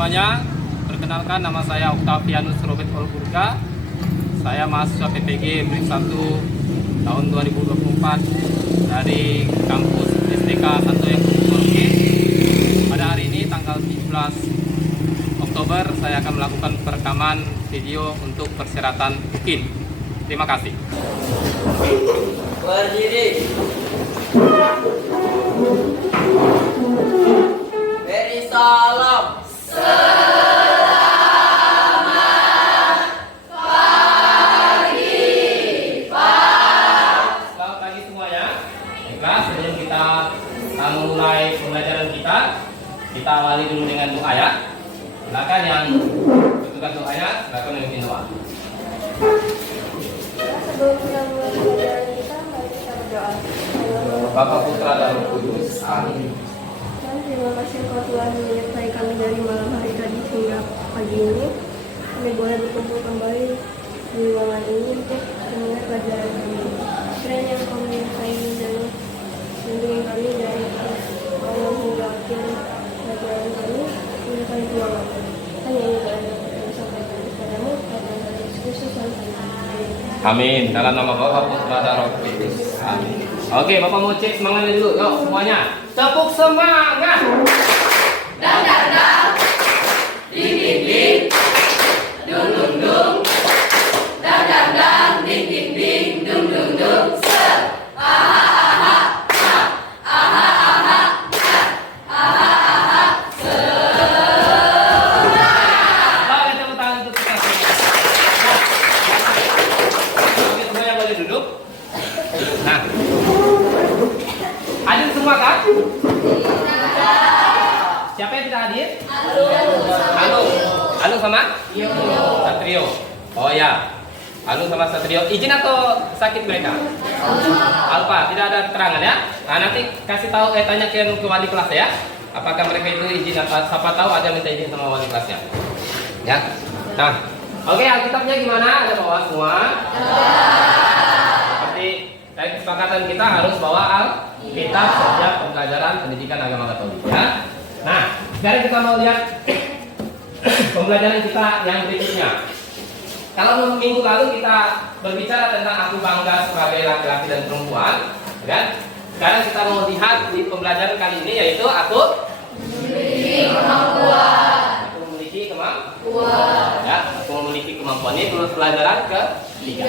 semuanya, perkenalkan nama saya Octavianus Robert Olburga. Saya mahasiswa PPG Brip 1 tahun 2024 dari kampus STK Santoyo Teknologi. Pada hari ini tanggal 17 Oktober saya akan melakukan perekaman video untuk persyaratan UKIN. Terima kasih. Berdiri. Beri salam. Selamat pagi semuanya. Baiklah, sebelum kita memulai pembelajaran kita awali dulu dengan doa ya. Silakan yang butuhkan doanya, silakan memimpin doa. Sebelum kita mulai pelajaran kita, mari kita berdoa. Bapa, Putra, dan Roh Kudus. Amin. Dan terima kasih Engkau Tuhan menyertai kami dari malam hari tadi hingga pagi ini. Kami boleh berkumpul kembali di ruangan ini untuk mendengar pelajaran kami. Kiranya Engkau menyertai dan membimbing kami dari awal hingga akhir pelajaran kami. Menyertai Tuhan. Hanya ini doa yang kami sampaikan kepadamu, karena Yesus Kristus Tuhan kami. Amin. Dalam nama Bapa, Putra, dan Roh Kudus. Amin. Oke, Bapak mau cek semangatnya dulu. Yuk semuanya, tepuk semangat. Dang dang dang, ding ding ding, dung dung dung, dang dang dang, ding ding ding, dung dung dung, se, aha aha, ha, aha aha, ha, aha aha, se. Oke, tepuk tangan untuk kita semua. Oke, semuanya boleh duduk. Nah, hadir semua kan? Siapa yang tidak hadir? Halo sama? Satrio. Oh ya. Halo sama Satrio. Izin atau sakit mereka? Alfa. Tidak ada keterangan ya? Nah, nanti kasih tahu, tanya ke wali kelas ya. Apakah mereka itu izin atau siapa tahu ada minta izin sama wali kelasnya? Ya. Nah, oke, Alkitabnya gimana? Ada bawa semua? Seperti dari kesepakatan kita harus bawa Alkitab setiap pembelajaran pendidikan agama Katolik ya. Nah, sekarang kita mau lihat pembelajaran kita yang berikutnya. Kalau minggu lalu kita berbicara tentang aku bangga sebagai laki-laki dan perempuan, kan? Sekarang kita mau lihat di pembelajaran kali ini yaitu aku Memiliki kemampuan. Aku memiliki kemampuan. Ya, aku memiliki kemampuan ini terus pelajaran ketiga.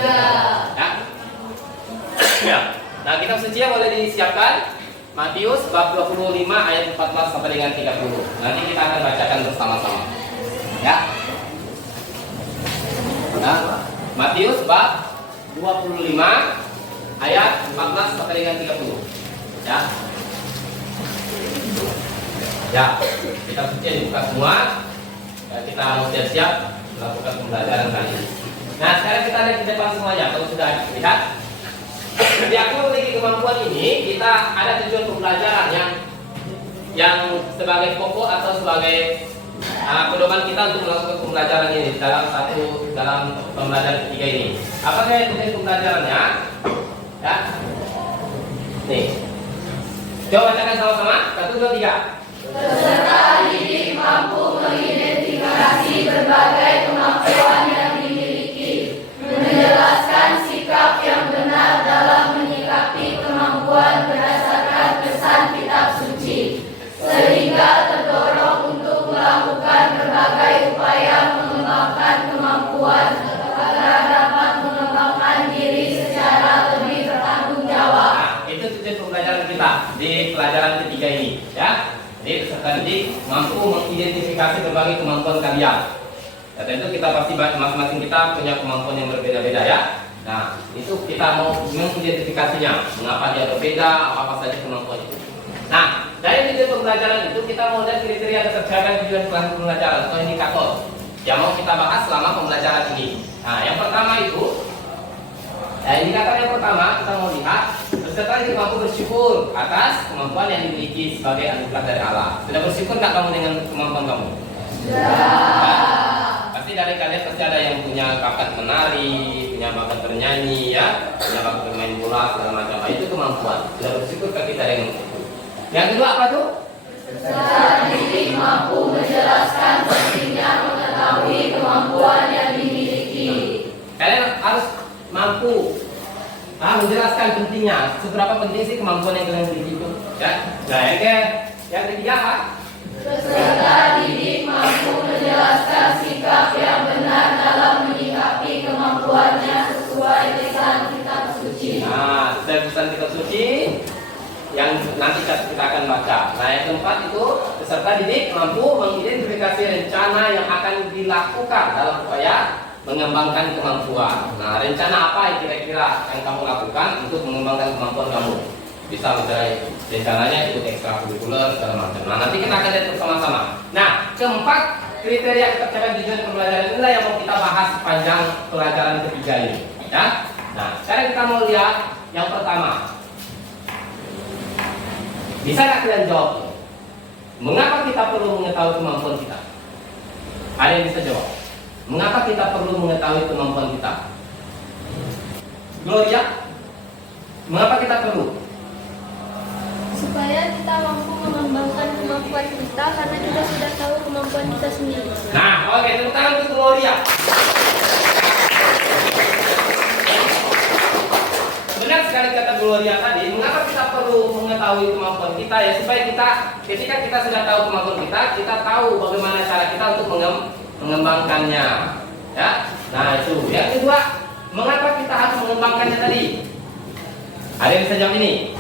Ya. Ya. Nah, kitab suci yang boleh disiapkan Matius bab 25 ayat 14 sampai dengan 30. Nanti kita akan bacakan bersama-sama. Ya. Nah, Matius bab 25 ayat 14 sampai dengan 30. Ya. Ya, kita suci dibuka semua. Ya, kita mau siap-siap melakukan pembelajaran kali ini. Nah, sekarang kita lihat di depan semuanya. Kalau sudah lihat, jadi aku memiliki kemampuan ini, kita ada tujuan pembelajaran yang sebagai pokok atau sebagai pedoman kita untuk melakukan pembelajaran ini dalam pembelajaran ketiga ini. Apa saja tujuan pembelajarannya? Ya, nih, coba bacakan sama-sama. 1, 2, 3. Peserta didik mampu mengidentifikasi berbagai kemampuan yang dimiliki, menjelaskan sikap yang benar dalam menyikapi kemampuan berdasarkan pesan kitab suci, sehingga terdorong untuk melakukan berbagai upaya mengembangkan kemampuan agar dapat mengembangkan diri secara lebih bertanggung jawab. Nah, itu tujuan pembelajaran kita di pelajaran ketiga ini, ya. Jadi peserta didik mampu mengidentifikasi berbagai kemampuan kalian. Ya, tentu kita pasti masing-masing kita punya kemampuan yang berbeda-beda ya. Nah, itu kita mau mengidentifikasinya, mengapa dia berbeda, apa saja kemampuan itu. Nah, dari tujuan pembelajaran itu kita mau lihat kriteria keterjangkauan tujuan pembelajaran atau indikator yang mau kita bahas selama pembelajaran ini. Nah, yang pertama itu, indikator yang pertama kita mau lihat peserta didik mampu bersyukur atas kemampuan yang dimiliki sebagai anugerah dari Allah. Sudah bersyukur nggak kamu dengan kemampuan kamu? Nah, pasti dari kalian pasti ada yang punya bakat menari, punya bakat bernyanyi, ya, punya bakat bermain bola segala macam. Itu kemampuan. Sudah bersyukur kita dengan itu. Yang kedua apa tuh? Peserta didik mampu menjelaskan pentingnya mengetahui kemampuan yang dimiliki. Kalian harus mampu menjelaskan pentingnya. Seberapa penting sih kemampuan yang kalian miliki itu? Ya. Nah, yang ketiga apa? Peserta didik mampu menjelaskan sikap yang benar dalam menyikapi kemampuannya sesuai pesan kitab suci. Nah, sesuai pesan kitab suci yang nanti kita akan baca. Nah, yang keempat itu peserta didik mampu mengidentifikasi rencana yang akan dilakukan dalam upaya mengembangkan kemampuan. Nah, rencana apa yang kira-kira yang kamu lakukan untuk mengembangkan kemampuan kamu? Bisa misalnya rencananya ikut ekstrakurikuler segala macam. Nah, nanti kita akan lihat bersama-sama. Nah, keempat kriteria ketercapaian tujuan pembelajaran inilah yang mau kita bahas sepanjang pelajaran ketiga ini. Ya. Nah, sekarang kita mau lihat yang pertama. Bisa nggak kalian jawab? Mengapa kita perlu mengetahui kemampuan kita? Ada yang bisa jawab? Mengapa kita perlu mengetahui kemampuan kita? Gloria, mengapa kita perlu? Supaya kita mampu mengembangkan kemampuan kita karena kita sudah tahu kemampuan kita sendiri. Nah, oke, tepuk tangan untuk Gloria. Benar sekali kata Gloria tadi. Mengapa kita perlu mengetahui kemampuan kita ya? Supaya kita, ketika kita sudah tahu kemampuan kita tahu bagaimana cara kita untuk mengembangkannya. Ya. Nah, itu. Yang kedua, mengapa kita harus mengembangkannya tadi? Ada yang bisa jawab ini?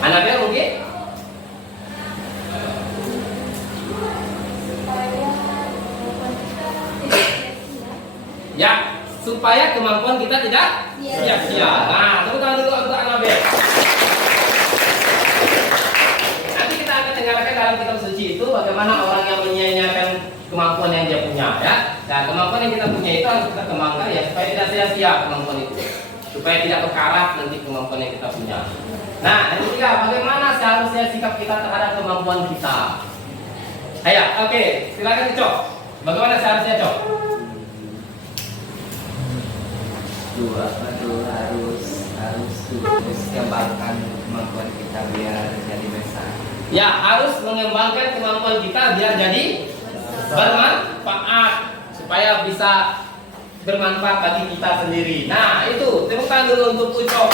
Anabel mungkin? Ya, supaya kemampuan kita tidak sia-sia. Nah, tepuk tangan dulu untuk Anabel. Nanti kita akan dengarkan dalam kitab suci itu bagaimana orang yang menyia-nyiakan kemampuan yang dia punya, ya. Nah, kemampuan yang kita punya itu harus kita kembangkan ya supaya tidak sia-sia kemampuan itu, supaya tidak berkarat nanti kemampuan yang kita punya. Nah, yang ketiga, bagaimana seharusnya sikap kita terhadap kemampuan kita? Ayo, oke, silakan Cok. Bagaimana seharusnya Cok? harus kembangkan kemampuan kita biar jadi besar. Ya, harus mengembangkan kemampuan kita biar jadi bermanfaat, supaya bisa bermanfaat bagi kita sendiri. Nah, itu tepuk tangan dulu untuk Ucok.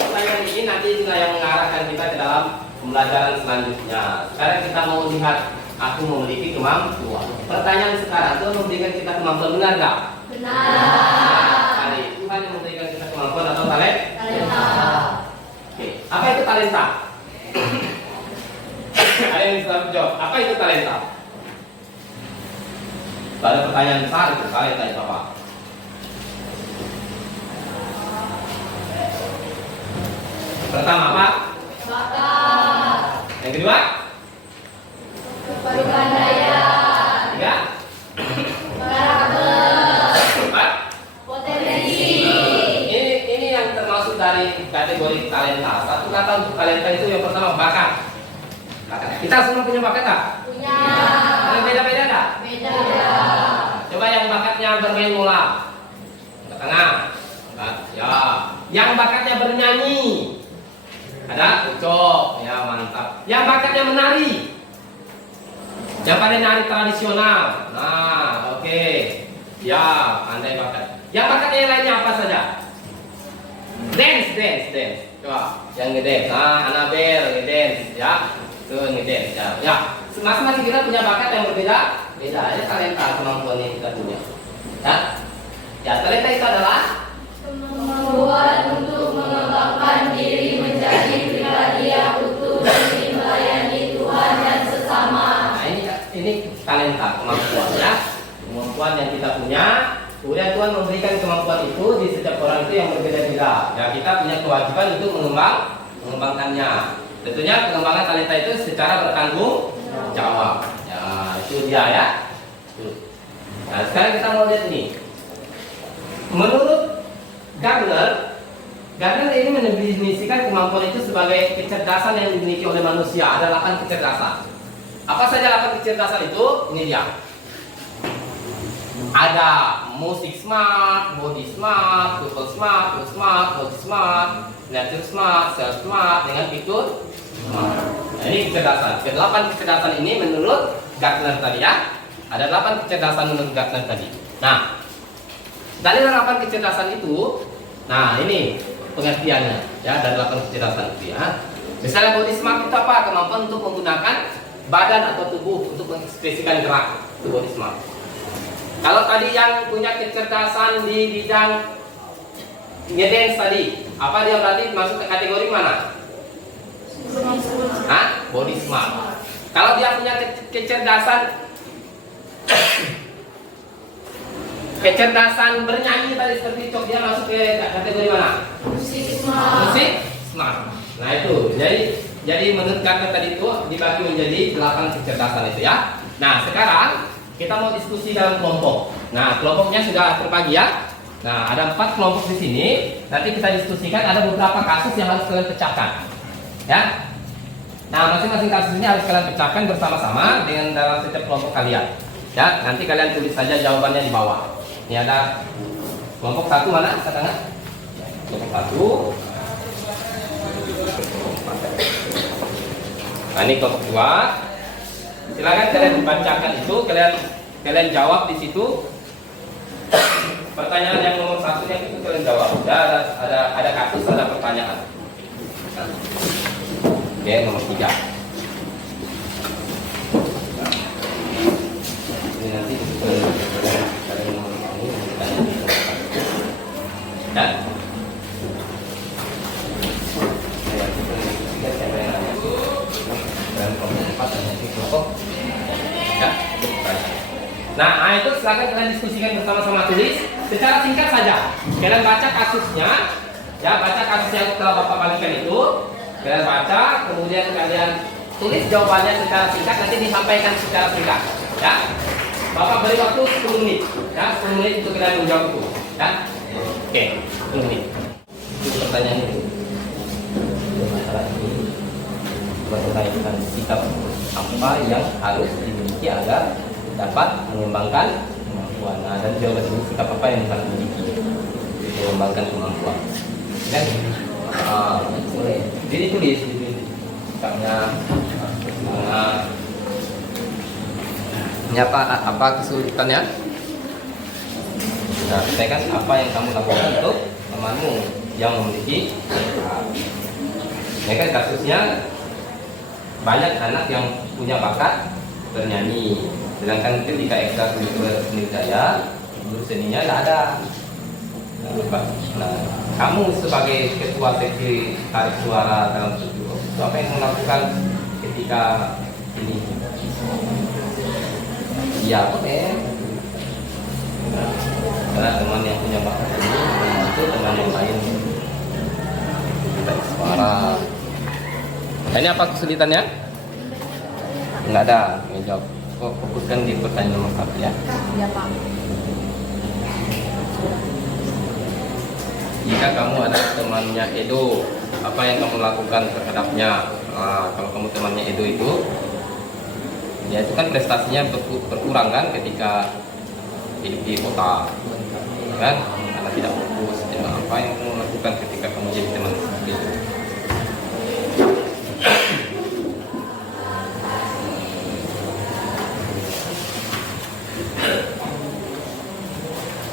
Pertanyaan ini nanti itulah yang mengarahkan kita ke dalam pembelajaran selanjutnya. Sekarang kita mau lihat aku memiliki kemampuan. Pertanyaan sekarang itu memberikan kita kemampuan, benar nggak? Benar. Tuhan yang memberikan kita kemampuan atau talent? Talenta. Oke. Apa itu talenta? Ada yang bisa jawab. Apa itu talenta? Ada pertanyaan besar itu, talenta itu apa? Pertama apa? Bakat. Yang kedua? Kepandaian. Tiga? Karakter. Empat? Potensi. Ini yang termasuk dari kategori talenta. Satu kata untuk talenta itu yang pertama bakat. Bakat. Kita semua punya bakat nggak? Punya. Ada beda-beda nggak? Beda. Coba yang bakatnya bermain bola. Ke tengah. Ya. Yang bakatnya bernyanyi. Ada Ucok. Ya, mantap. Yang bakatnya menari. Yang pandai nari tradisional. Nah, oke. Ya, pandai bakat. Yang bakatnya yang lainnya apa saja? Dance. Coba, yang ngedance. Nah, Anabel ngedance, ya. Tuh ngedance, ya. Ya, masing-masing kita punya bakat yang berbeda. Beda aja talenta kemampuan yang kita punya. Ya. Ya, talenta itu adalah Kemampuan untuk mengembangkan diri menjadi pribadi yang utuh demi melayani Tuhan dan sesama. Nah, ini talenta, kemampuan ya. Kemampuan yang kita punya. Kemudian Tuhan memberikan kemampuan itu di setiap orang itu yang berbeda-beda. Ya, kita punya kewajiban untuk mengembangkannya. Tentunya pengembangan talenta itu secara bertanggung jawab. Ya, itu dia ya. Nah, sekarang kita mau lihat ini. Menurut Gardner ini mendefinisikan kemampuan itu sebagai kecerdasan yang dimiliki oleh manusia. Ada 8 kecerdasan. Apa saja 8 kecerdasan itu? Ini dia. Ada musik smart, body smart, people smart, food smart, body smart, nature smart, self smart, dengan fitur smart. Nah, ini kecerdasan. Kedelapan kecerdasan ini menurut Gartner tadi ya. Ada 8 kecerdasan menurut Gartner tadi. Nah, dari 8 kecerdasan itu, nah ini pengertiannya ya, dari 8 kecerdasan itu ya. Misalnya body smart itu apa? Kemampuan untuk menggunakan badan atau tubuh untuk mengekspresikan gerak, itu body smart. Kalau tadi yang punya kecerdasan di bidang ngedance tadi, apa dia berarti masuk ke kategori mana? Hah? Body smart. Kalau dia punya kecerdasan bernyanyi tadi seperti itu, dia masuk ke kategori mana? Musik smart. Musik smart. Nah itu, jadi menurut Gartner tadi itu dibagi menjadi 8 kecerdasan itu ya. Nah sekarang kita mau diskusi dalam kelompok. Nah kelompoknya sudah terbagi ya. Nah ada 4 kelompok di sini. Nanti kita diskusikan ada beberapa kasus yang harus kalian pecahkan. Ya. Nah masing-masing kasus ini harus kalian pecahkan bersama-sama dengan dalam setiap kelompok kalian. Ya. Nanti kalian tulis saja jawabannya di bawah. Ini ada kelompok 1 mana? Angkat tangan. Kelompok 1. Nah ini kelompok 2. Silakan kalian bacakan itu, kalian jawab di situ. Pertanyaan yang nomor 1 itu kalian jawab. Ya, ada kasus, ada pertanyaan. Nah. Oke, nomor 3. Ini nanti kalian nomor ini. Ya. Dan kelompok 4 dan nanti kelompok ya. Nah itu silakan kalian diskusikan bersama-sama, tulis secara singkat saja. Kalian baca kasusnya, ya baca kasus yang telah Bapak bagikan itu. Kalian baca, kemudian kalian tulis jawabannya secara singkat, nanti disampaikan secara singkat. Ya, Bapak beri waktu 10 menit, ya 10 menit untuk kalian menjawab itu. Ya, oke, 10 menit. Itu pertanyaan itu. Masalah ini berkaitan sikap apa yang harus dimiliki agar dapat mengembangkan kemampuan. Nah, dan jawaban ini sikap apa yang harus dimiliki mengembangkan kemampuan. Kan? Boleh. Jadi tulis sikapnya. Ini apa kesulitannya? Nah, saya kan apa yang kamu lakukan untuk temanmu yang memiliki. Ini kan kasusnya banyak anak yang punya bakat bernyanyi, sedangkan ketika ekstrakurikuler seni daya, guru seninya tidak ada. Nah, kamu sebagai ketua seksi tarik suara dalam studio, apa yang melakukan ketika ini? Ya, boleh. Karena teman yang punya bakat ini membantu teman yang lain tarik suara. Nah, ini apa kesulitannya? Enggak ada. Jawab. Fokuskan di pertanyaan nomor 1 ya. Ya Pak. Jika kamu ada temannya Edo, apa yang kamu lakukan terhadapnya? Nah, kalau kamu temannya Edo itu, ya itu kan prestasinya berkurang kan ketika hidup di kota, kan? Karena tidak fokus. Ya, apa yang kamu lakukan ketika kamu jadi teman itu?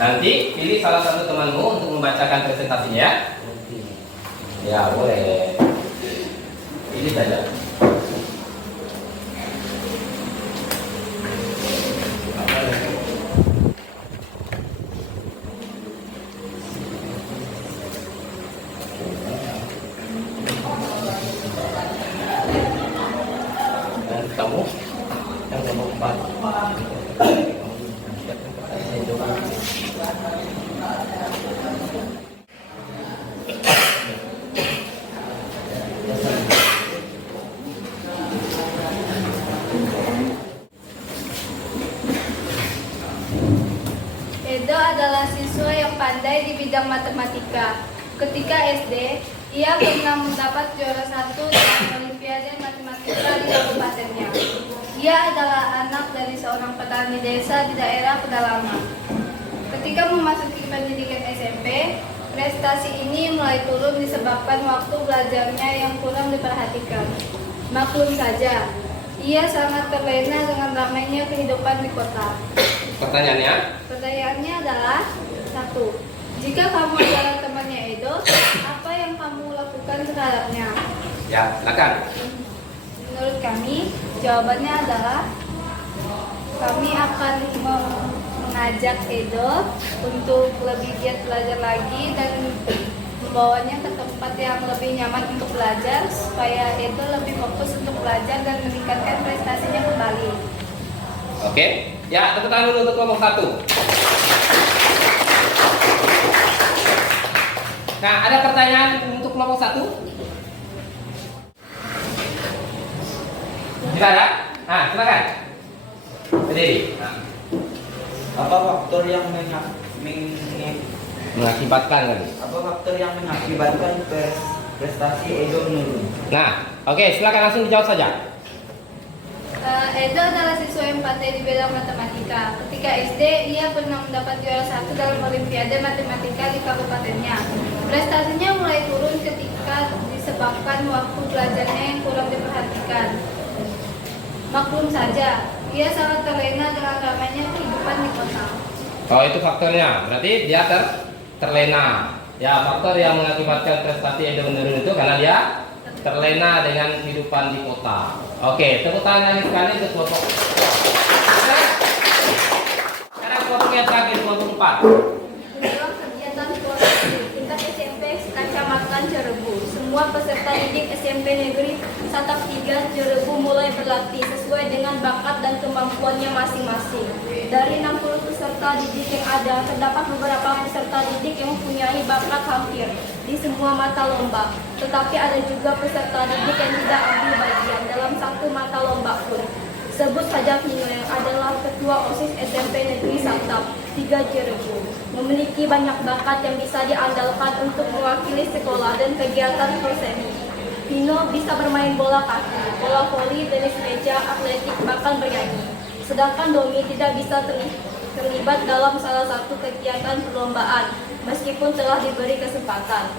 Nanti pilih salah satu temanmu untuk membacakan presentasinya ya. Ya boleh. Pilih saja. Dan kamu yang nomor 4. Edo adalah siswa yang pandai di bidang matematika. Ketika SD, ia pernah mendapat juara 1 dalam Olimpiade Matematika di kabupatennya. Ia adalah anak dari seorang petani desa di daerah pedalaman. Ketika memasuki pendidikan SMP, prestasi ini mulai turun disebabkan waktu belajarnya yang kurang diperhatikan. Maklum saja, ia sangat terlena dengan ramainya kehidupan di kota. Pertanyaannya adalah 1. Jika kamu adalah temannya Edo, apa yang kamu lakukan terhadapnya? Ya, silakan. Menurut kami, jawabannya adalah kami akan mengajak Edo untuk lebih giat belajar lagi dan membawanya ke tempat yang lebih nyaman untuk belajar supaya Edo lebih fokus untuk belajar dan meningkatkan prestasinya kembali. Oke. Ya, tepuk tangan dulu untuk kelompok 1. Nah, ada pertanyaan untuk kelompok 1? Tidak ada? Nah, silakan. Berdiri. Nah, Apa faktor yang mengakibatkan kan? apa faktor yang mengakibatkan prestasi Edo menurun? Nah, oke, silakan langsung dijawab saja. Edo adalah siswa yang pandai di bidang matematika. Ketika SD, ia pernah mendapat juara 1 dalam Olimpiade Matematika di kabupatennya. Prestasinya mulai turun ketika disebabkan waktu belajarnya yang kurang diperhatikan. Maklum saja, ia sangat terlena dengan ramainya kehidupan di kota. Oh, itu faktornya. Berarti dia terlena. Ya, faktor yang mengakibatkan prestasi Edo menurun itu karena dia terlena dengan kehidupan di kota. Oke, tepuk tangan lagi sekali untuk kelompok. Sekarang kelompok yang terakhir, kelompok 4. Dalam kegiatan kelompok tingkat SMP Kecamatan Cirebon, semua peserta didik SMP Negeri Satap 3 Cirebon mulai berlatih sesuai dengan bakat dan kemampuannya masing-masing. Dari 60 peserta didik yang ada, terdapat beberapa peserta didik yang mempunyai bakat hampir di semua mata lomba. Tetapi ada juga peserta didik yang tidak ambil bagian dalam satu mata lomba pun. Sebut saja Vino yang adalah ketua OSIS SMP Negeri Satap 3 Cirebon. Memiliki banyak bakat yang bisa diandalkan untuk mewakili sekolah dan kegiatan prosemi. Vino bisa bermain bola kaki, bola voli, tenis meja, atletik, bahkan bernyanyi. Sedangkan Domi tidak bisa terlibat dalam salah satu kegiatan perlombaan, meskipun telah diberi kesempatan.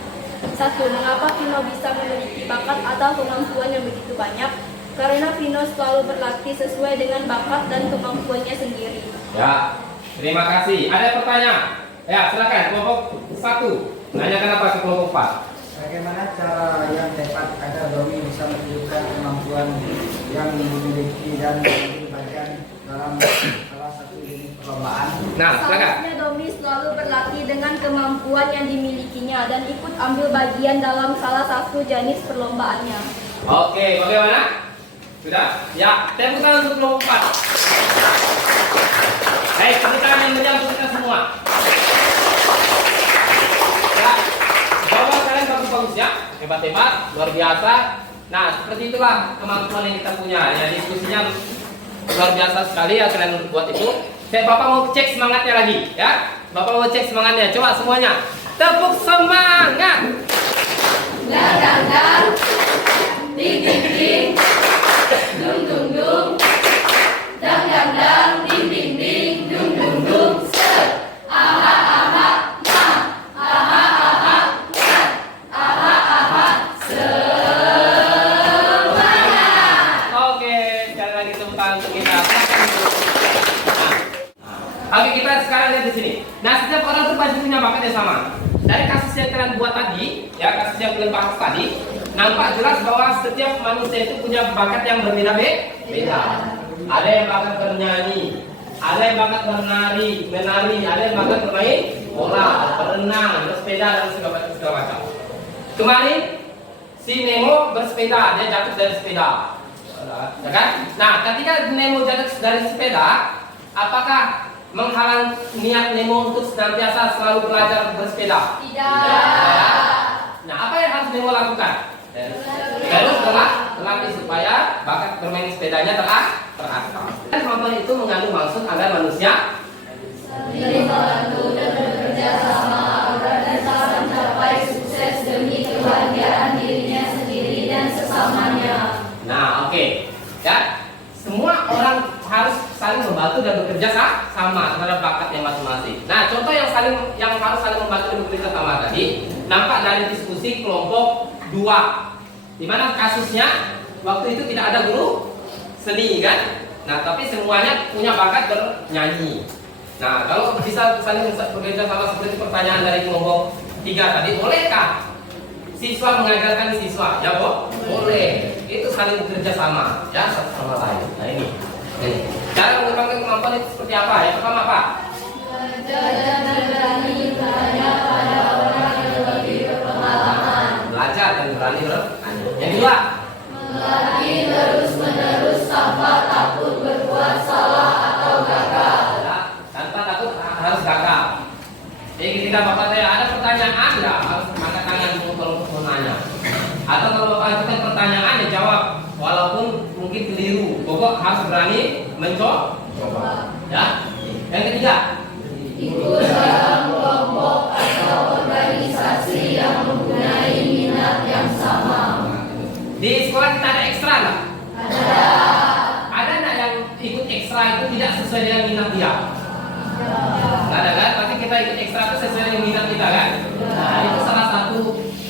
1. Mengapa Vino bisa memiliki bakat atau kemampuan yang begitu banyak? Karena Vino selalu berlatih sesuai dengan bakat dan kemampuannya sendiri. Ya, terima kasih. Ada pertanyaan? Ya, silakan kelompok 1. Nanyakan apa ke kelompok 4? Bagaimana cara yang tepat agar Domi bisa menunjukkan kemampuan yang dimiliki dan menjadi bagian dalam salah satu jenis perlombaan? Nah, silakan. Seharusnya Domi selalu berlatih dengan kemampuan yang dimilikinya dan ikut ambil bagian dalam salah satu jenis perlombaannya. Oke, bagaimana? Sudah? Ya, tepuk tangan untuk kelompok 4. Baik, tepuk tangan yang meriah untuk kita semua. Ya, jawaban kalian bagus-bagus ya, hebat-hebat, luar biasa. Nah, seperti itulah kemampuan yang kita punya. Ya, diskusinya luar biasa sekali ya kalian buat itu. Bapak mau cek semangatnya lagi, ya. Bapak mau cek semangatnya. Coba semuanya, tepuk semangat. Dang dang dang, ding ding ding, dung dung dung, dang dang dang, ding ding ding, dung dung dung, set, aha aha, ma, aha aha, set, aha aha, semuanya. Oke, sekali lagi tepuk tangan untuk kita. Oke, kita sekarang lihat di sini. Nah, setiap orang tuh pasti punya bakat yang sama. Dari kasus yang kalian buat tadi, ya kasus yang kalian bahas tadi, nampak jelas bahwa setiap manusia itu punya bakat yang berbeda-beda. Ada yang bakat bernyanyi, ada yang bakat menari, ada yang bakat bermain bola, berenang, bersepeda dan segala macam. Kemarin si Nemo bersepeda, dia jatuh dari sepeda, ya kan? Nah, ketika Nemo jatuh dari sepeda, apakah menghalang niat Nemo untuk senantiasa selalu belajar bersepeda? Tidak. Nah, apa yang harus Nemo lakukan? Terus berlatih supaya bakat bermain sepedanya terasah. Dan kemampuan itu mengandung maksud agar manusia Saling membantu dan bekerja sama agar bisa mencapai sukses demi kebahagiaan dirinya sendiri dan sesamanya. Nah, oke. Ya, semua orang membantu dan bekerja sama terhadap bakatnya masing-masing. Nah, contoh yang harus saling membantu dan bekerja sama tadi nampak dari diskusi kelompok 2, di mana kasusnya waktu itu tidak ada guru seni kan? Nah, tapi semuanya punya bakat bernyanyi. Nah, kalau bisa saling bekerja sama seperti pertanyaan dari kelompok 3 tadi, bolehkah siswa mengajarkan siswa? Ya, boleh. Itu saling bekerja sama, ya, satu sama lain. Nah, ini. Cara mengembangkan kemampuan itu seperti apa? Yang pertama apa? Belajar dan berani bertanya pada orang yang lebih berpengalaman. Belajar dan berani bertanya. Yang kedua, Melatih terus-menerus tanpa takut berbuat salah atau gagal. ya, tanpa takut harus gagal. Jadi ketika Bapak tanya ada pertanyaan, ya harus angkat tangan dulu kalau menanya. Atau kalau Bapak ajukan pertanyaan, ya jawab walaupun mungkin keliru. Pokok harus berani mencoba. Ya. Yang ketiga, Ikut dalam kelompok atau organisasi yang mempunyai minat yang sama. di sekolah kita ada ekstra nggak? Ada. Ada nggak yang ikut ekstra itu tidak sesuai dengan minat dia? Nggak ada kan? Tapi kita ikut ekstra itu sesuai dengan minat kita kan? Nah, itu salah satu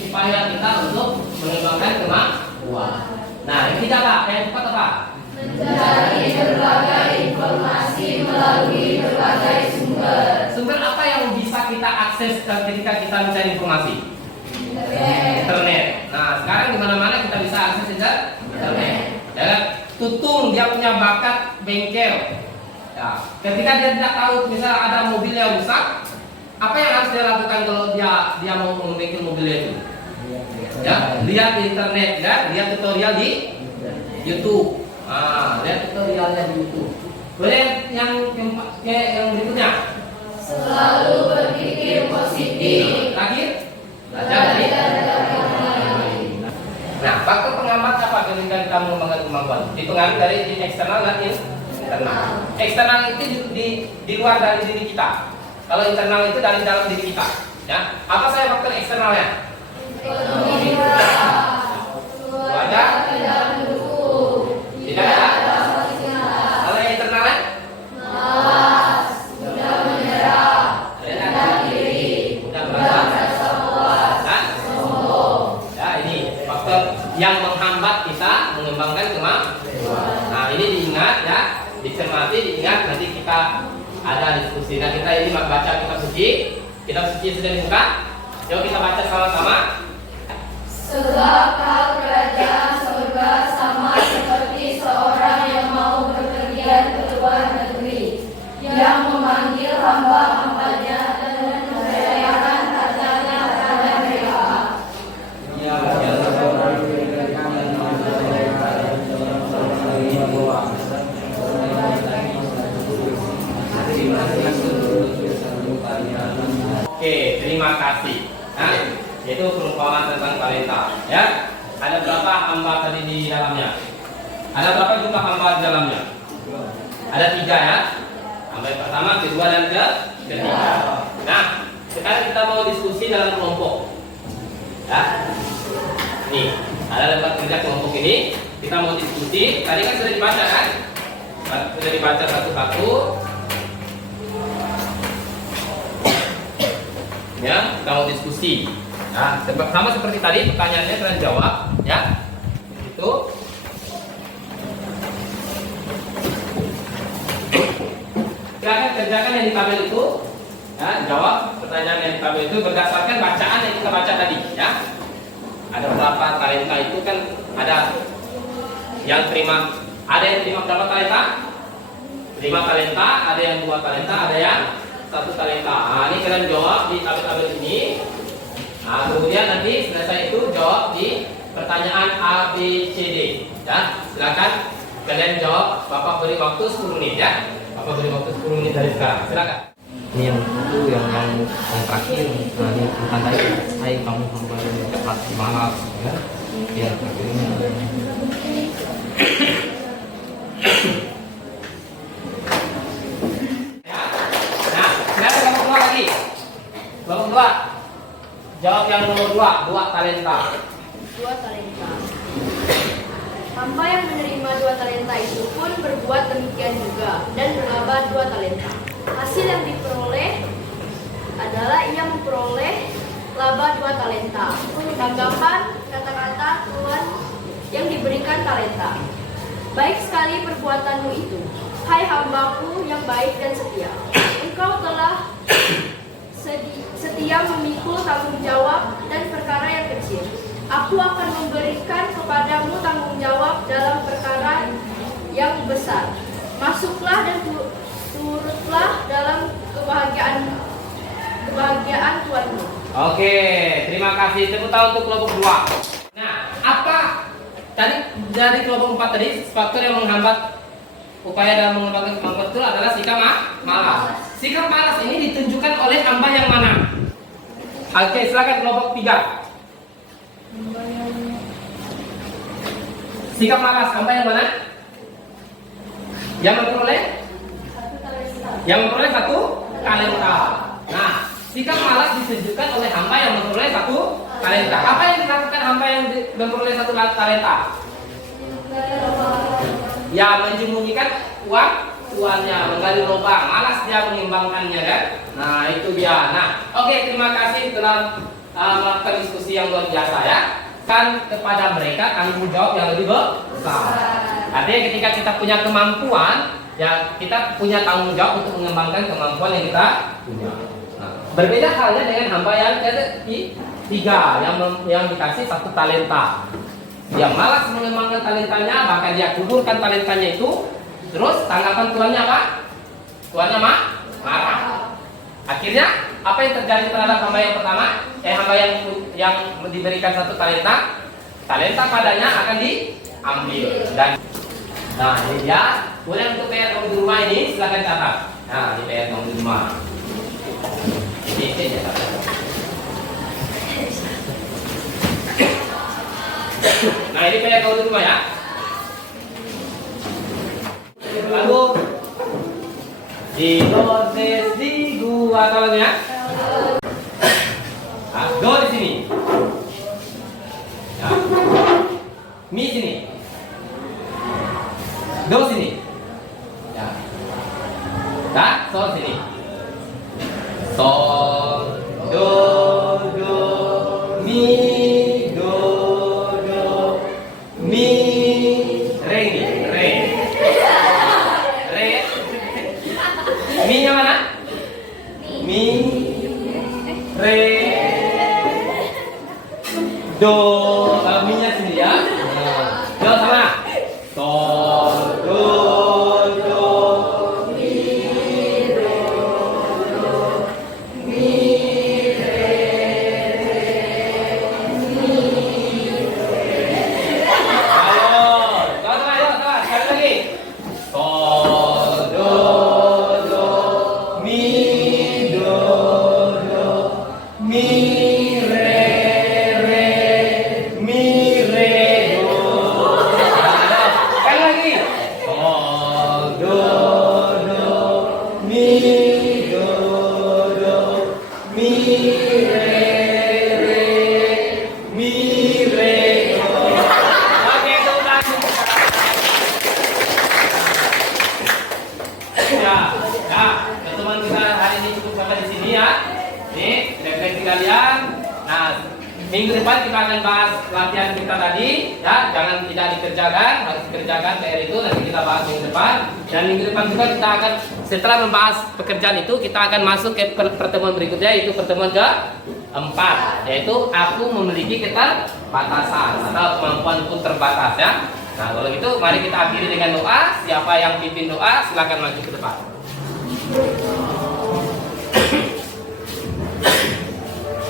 upaya kita untuk mengembangkan kemampuan. Nah, yang ketiga Pak, yang keempat apa? Mencari berbagai informasi melalui berbagai sumber. Sumber apa yang bisa kita akses ketika kita mencari informasi? Internet. Nah, sekarang di mana-mana kita bisa akses internet. Ya kan? Tutung dia punya bakat bengkel. Ya, ketika dia tidak tahu misalnya ada mobil yang rusak, apa yang harus dia lakukan kalau dia mau membengkel mobilnya itu? Ya, lihat di internet, ya, lihat tutorial di YouTube. Lihat tutorialnya di YouTube. Boleh yang berikutnya? Selalu berpikir positif. Terakhir, belajar dari. Nah, faktor penghambat apa ketika kita mengembangkan kemampuan? Dipengaruhi dari eksternal dan internal. Eksternal itu di luar dari diri kita. Kalau internal itu dari dalam diri kita. Ya, apa saja faktor eksternalnya? Ekonomi Keluarga tidak mendukung. tidak ada. Kalau yang internalnya? Malas, mudah menyerah, rendah diri, Mudah merasa puas, dan sombong. ya, ini faktor yang menghambat kita mengembangkan kemampuan. Nah, ini diingat ya, dicermati, diingat, nanti kita ada diskusi. Nah, kita ini baca kitab suci. Kitab suci sudah dibuka. Yuk kita baca sama-sama. Sebab hal kerajaan surga sama seperti seorang yang mau berpergian ke luar negeri, yang memanggil hamba-hambanya dan mempercayakan hartanya pada mereka. Oke, terima kasih. Nah, itu perumpamaan tentang talenta. Ya, ada berapa hamba tadi di dalamnya? Ada berapa jumlah hamba di dalamnya? Ada 3 ya. Hamba yang pertama, kedua, dan ketiga. Nah, sekarang kita mau diskusi dalam kelompok. Ya, nih ada tempat kerja kelompok ini. Kita mau diskusi. Tadi kan sudah dibaca kan? Sudah dibaca satu-satu. Ya, kita mau diskusi. Nah, sama seperti tadi pertanyaannya kalian jawab, ya. Itu. Silakan kerjakan yang di tabel itu. Ya, jawab pertanyaan yang di tabel itu berdasarkan bacaan yang kita baca tadi, ya. Ada berapa talenta itu kan ada yang terima, ada yang terima berapa talenta? 5 talenta, ada yang 2 talenta, ada yang 1 talenta. Nah, ini kalian jawab di tabel-tabel ini. Nah, kemudian nanti selesai itu jawab di pertanyaan A, B, C, D. Ya, silakan kalian jawab. Bapak beri waktu 10 menit ya. Bapak beri waktu 10 menit dari sekarang. Silakan. Ini yang itu yang terakhir. Nah, ini tandai hai kamu kembali cepat semangat ya. Ya, ini. Nah, silakan kelompok 2 lagi. Kelompok 2. Jawab yang nomor 2, 2 talenta. 2 talenta. Hamba yang menerima 2 talenta itu pun berbuat demikian juga dan berlaba 2 talenta. Hasil yang diperoleh adalah ia memperoleh laba 2 talenta. Tanggapan kata-kata Tuhan yang diberikan talenta. Baik sekali perbuatanmu itu, hai hambaku yang baik dan setia. Engkau telah setia memikul tanggung jawab dan perkara yang kecil. Aku akan memberikan kepadamu tanggung jawab dalam perkara yang besar. Masuklah dan turutlah dalam kebahagiaan Tuhanmu. Oke, terima kasih. Tepuk tangan untuk kelompok 2. Nah, apa dari kelompok 4 tadi faktor yang menghambat upaya dalam mengembangkan kemampuan itu adalah sikap malas. Sikap malas ini ditunjukkan oleh hamba yang mana? Oke, silakan kelompok 3. Sikap malas hamba yang mana? Yang memperoleh 1 talenta. Nah, sikap malas ditunjukkan oleh hamba yang memperoleh 1 talenta. Apa yang dilakukan hamba yang memperoleh 1 talenta? Ya, menyembunyikan uangnya, menggali lubang, malas dia mengembangkannya kan? Nah, itu dia. Nah, oke, terima kasih telah melakukan diskusi yang luar biasa ya. Kan kepada mereka tanggung jawab yang lebih besar. Artinya ketika kita punya kemampuan, ya kita punya tanggung jawab untuk mengembangkan kemampuan yang kita punya. Nah, berbeda halnya dengan hamba yang ketiga yang dikasih 1 talenta. Dia malas mengembangkan talentanya, bahkan dia kuburkan talentanya itu. Terus tanggapan tuannya apa? Tuannya marah. Akhirnya apa yang terjadi terhadap hamba yang pertama? Hamba yang diberikan 1 talenta padanya akan diambil. Dan nah ini dia. Kemudian untuk PR kamu di rumah ini silakan catat. Nah, ini PR kamu di rumah. Ini catat. Nah, ini PR kamu di rumah ya. Lalu di dosis di gua tahunya. Nah, do di sini. Ya. Mi sini. Do sini. Ya. Nah, sol sini. Sol, do, mi, mi, re ini, re. Re. Mi-nya mana? Mi, re, do, mi-nya sini ya. Do sama. Sol, do, mi, mi, re, mi, ayo, sekali lagi. Sol, do, mi, mi, re, mi, re, do. Sekali lagi. Sol, do, mi, mi, re, mi, re, do. Oke, itu udah. Ya, teman kita hari ini cukup sampai di sini ya. Nih, refleksi kalian. Nah, minggu depan kita akan bahas latihan kita tadi. Ya, jangan tidak dikerjakan, harus dikerjakan PR itu. Nanti kita bahas minggu depan. Dan minggu depan juga kita akan setelah membahas pekerjaan itu, kita akan masuk ke pertemuan berikutnya, yaitu pertemuan ke-4, yaitu aku memiliki keterbatasan atau kemampuanku terbatas ya. Nah, kalau gitu mari kita akhiri dengan doa. Siapa yang pimpin doa silakan maju ke depan.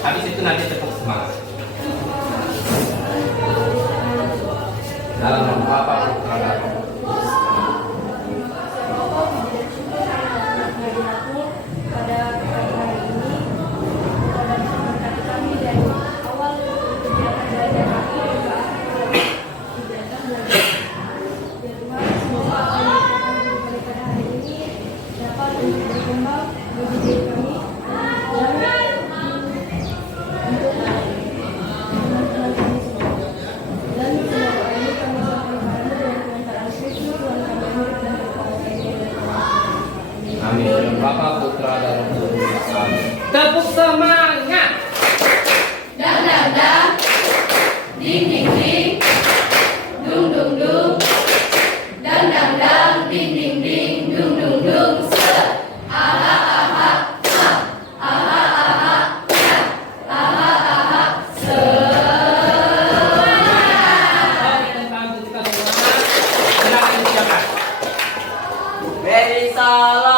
Habis itu nanti tepuk semangat. Dalam nama Bapa, Putra, dan Roh Kudus. Pada pagi hari ini, pada memberkati kami dari awal kegiatan belajar kami hingga kegiatan belajar. Ya Tuhan, semoga apa yang dikatakan guru pada hari ini dapat untuk berkembang bagi diri kami dan untuk Tepuk semangat. Dang dang dang, ding ding ding, dung dung dung. Dang dang dang, ding ding ding, dung dung dung. Se, aha aha, ha, aha aha, ya, aha aha, se. Oke, bantu kita semua. Silakan silakan. Beri salam.